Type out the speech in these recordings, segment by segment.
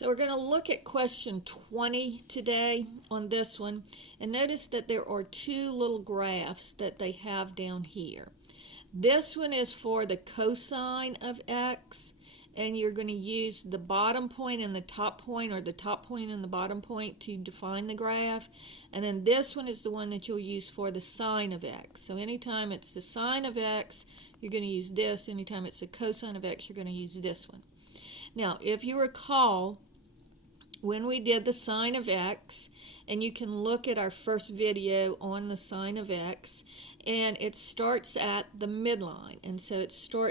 So we're going to look at question 20 today on this one, and notice that there are two little graphs that they have down here. This one is for the cosine of x, and you're going to use the bottom point and the top point, or the top point and the bottom point, to define the graph. And then this one is the one that you'll use for the sine of x. So anytime it's the sine of x, you're going to use this. Anytime it's the cosine of x, you're going to use this one. Now, if you recall, when we did the sine of x, and you can look at our first video on the sine of x, and it starts at the midline. And so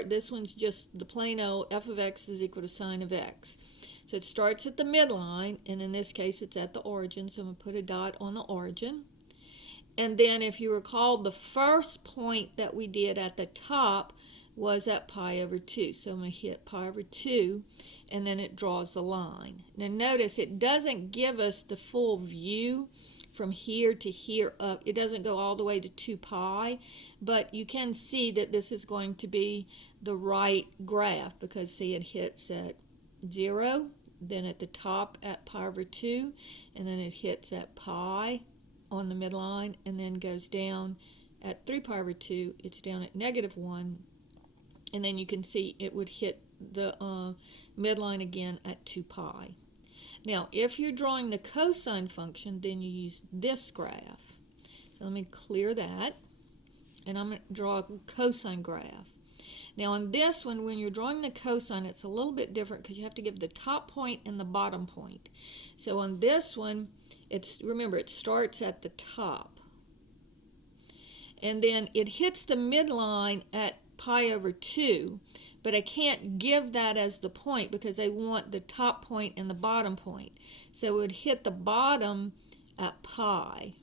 this one's just the plain old f of x is equal to sine of x. So it starts at the midline, and in this case it's at the origin, so I'm going to put a dot on the origin. And then if you recall, the first point that we did at the top was at pi over 2. So I'm going to hit pi over 2, and then it draws the line. Now notice it doesn't give us the full view from here to here up. It doesn't go all the way to 2 pi, but you can see that this is going to be the right graph, because see, it hits at 0, then at the top at pi over 2, and then it hits at pi on the midline, and then goes down at 3 pi over 2. It's down at -1, and then you can see it would hit the midline again at 2 pi. Now, if you're drawing the cosine function, then you use this graph. So let me clear that, and I'm going to draw a cosine graph. Now, on this one, when you're drawing the cosine, it's a little bit different because you have to give the top point and the bottom point. So on this one, remember, it starts at the top, and then it hits the midline at pi over 2, but I can't give that as the point because I want the top point and the bottom point. So it would hit the bottom at pi.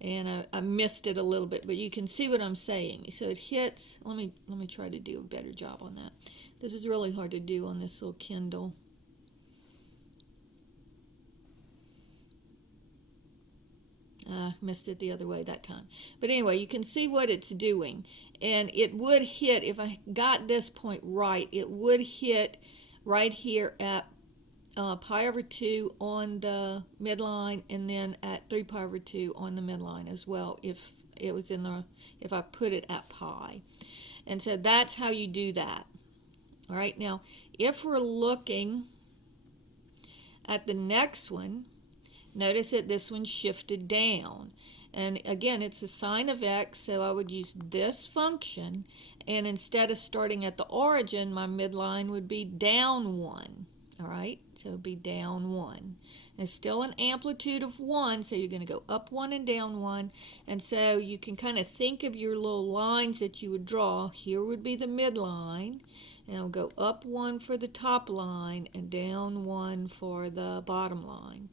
And I missed it a little bit, but you can see what I'm saying. So it hits, let me try to do a better job on that. This is really hard to do on this little Kindle. Missed it the other way that time. But anyway, you can see what it's doing. And it would hit, if I got this point right, it would hit right here at pi over 2 on the midline, and then at 3 pi over 2 on the midline as well, if I put it at pi. And so that's how you do that. All right, now if we're looking at the next one, notice that this one shifted down. And again, it's the sine of x, so I would use this function, and instead of starting at the origin, my midline would be down 1. All right, so it would be down 1. It's still an amplitude of 1, so you're going to go up 1 and down 1. And so you can kind of think of your little lines that you would draw. Here would be the midline, and I'll go up 1 for the top line and down 1 for the bottom line.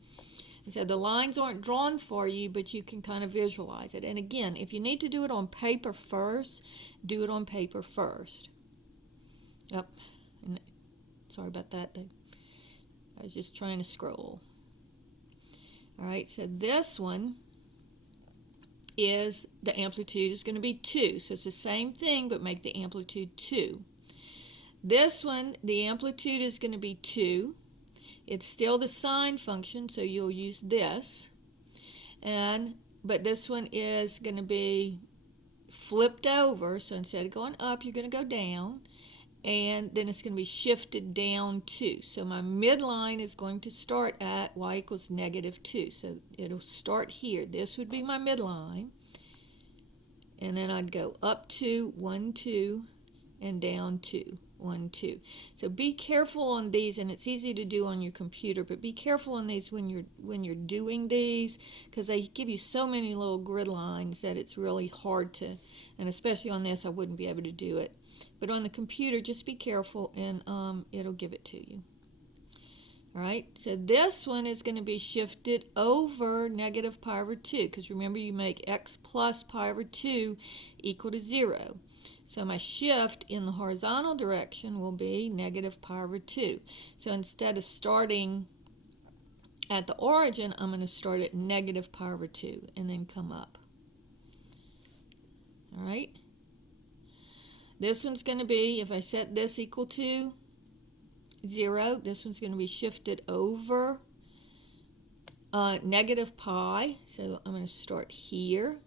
And so the lines aren't drawn for you, but you can kind of visualize it. And again, if you need to do it on paper first, do it on paper first. Yep. And sorry about that. I was just trying to scroll. All right, so this one is, the amplitude is going to be 2. So it's the same thing, but make the amplitude 2. This one, the amplitude is going to be 2. It's still the sine function, so you'll use this. But this one is going to be flipped over, so instead of going up, you're going to go down. And then it's going to be shifted down 2. So my midline is going to start at y equals -2. So it'll start here. This would be my midline. And then I'd go up 2, 1, 2, and down 2, 1, 2. So be careful on these, and it's easy to do on your computer, but be careful on these when you're doing these, because they give you so many little grid lines that it's really hard to, and especially on this, I wouldn't be able to do it. But on the computer, just be careful, and it'll give it to you. All right, so this one is going to be shifted over -pi over 2, because remember, you make x plus pi over 2 equal to 0. So my shift in the horizontal direction will be -pi over 2. So instead of starting at the origin, I'm going to start at -pi over 2 and then come up. All right. This one's going to be, if I set this equal to 0. This one's going to be shifted over negative pi. So I'm going to start here.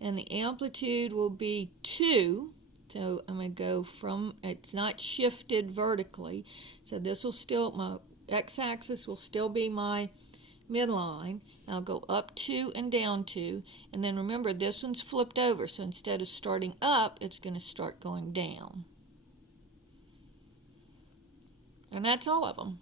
And the amplitude will be 2. So I'm going to go from, it's not shifted vertically. So this will still, my x-axis will still be my midline. I'll go up 2 and down 2. And then remember, this one's flipped over. So instead of starting up, it's going to start going down. And that's all of them.